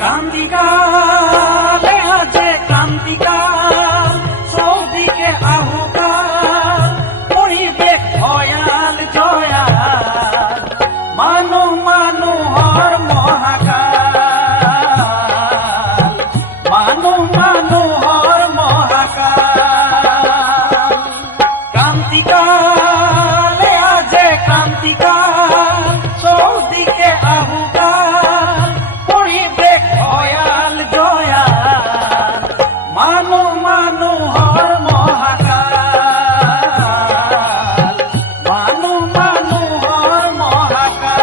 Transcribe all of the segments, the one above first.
ক্ৰান্তিকালে আছে ক্ৰান্তিকাল, চৌদিকে আহুকাল, পৰিৱেশ ভয়াল জয়াল, মানুহৰ মহাকাল, মানুহৰ মহাকাল। ক্ৰান্তিকালে আছে ক্ৰান্তিকাল, চৌদিকে আহুকাল, পৰিৱেশ ভয়াল জয়াল, মানুহৰ মহাকাল, মানুহৰ মহাকাল।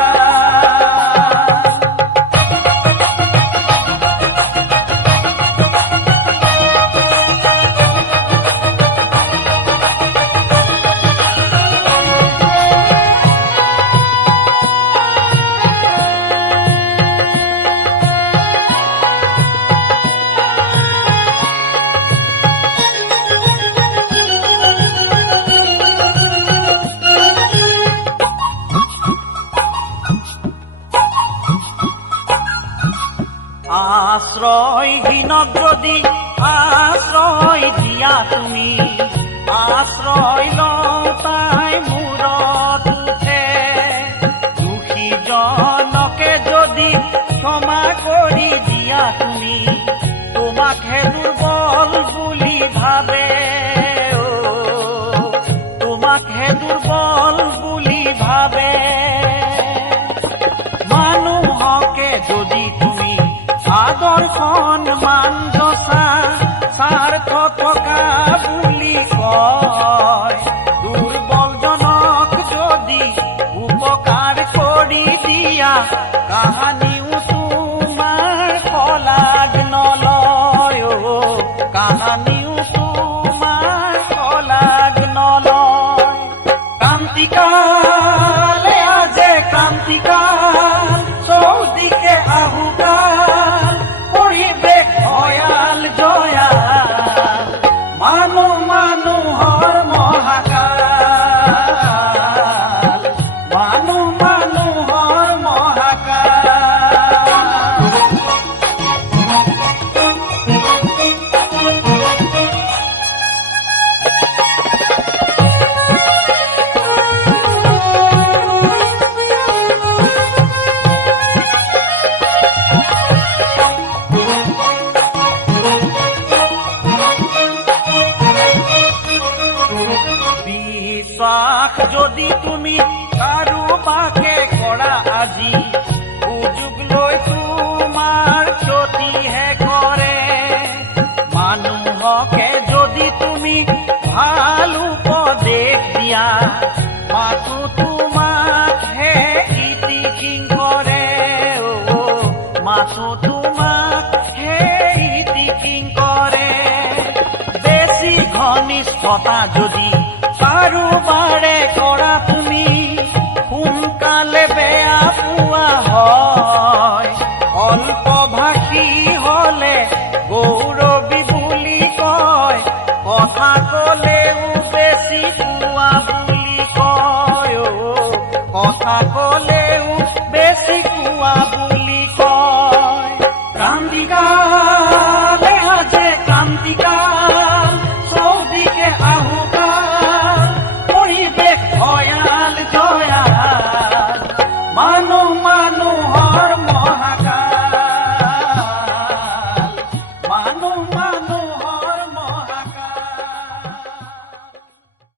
আশ্ৰয়হীনক যদি আশ্ৰয় দিয়া তুমি, আশ্ৰয় লতাই মূৰত উঠে। দুখীজনকে যদি ক্ষমা কৰি দিয়া তুমি, তোমাকহে দুৰ্বল বুলি ভাবে, তোমাকহে দুৰ্বল বুলি ভাবে। মানুহকে যদি তুমি আদৰ সন্মান যচা, স্বাৰ্থ থকা বুলি কয়, দুৰ্বলজনক যদি উপকাৰ কৰি দিয়া, কাহানিও তোমাৰ শলাগ নলয়, কাহানিও তোমাৰ শলাগ নলয়। ক্ৰান্তিকালে আছে ক্ৰান্তিকাল, চৌদিকে আহুকাল, পৰিৱেশ ভয়াল জয়াল, মানুহৰ মহাকাল, মানুহৰ মহাকাল। বিশ্বাস যদি তুমি কাৰোবাকে কৰা আজি, সুযোগ লৈ তোমাৰ ক্ষতিহে কৰে। মানুহকে যদি তুমি ভাল উপদেশ দিয়া, মাথো তোমাকহে ইতিকিং কৰে, মাথো তোমাকহে ইতিকিং কৰে। বেছি ঘনিষ্ঠতা যদি কাৰোবাৰে কৰা তুমি, সোনকালে বেয়া পোৱা হয়। অল্পভাষী হলে গৌৰৱী বুলি কয়, কথা কলেও বেছি পোৱা বুলি কয়, কথা কলেও বেছি পোৱা বুলি কয়। ক্ৰান্তিকালে আছে ক্ৰান্তিকাল,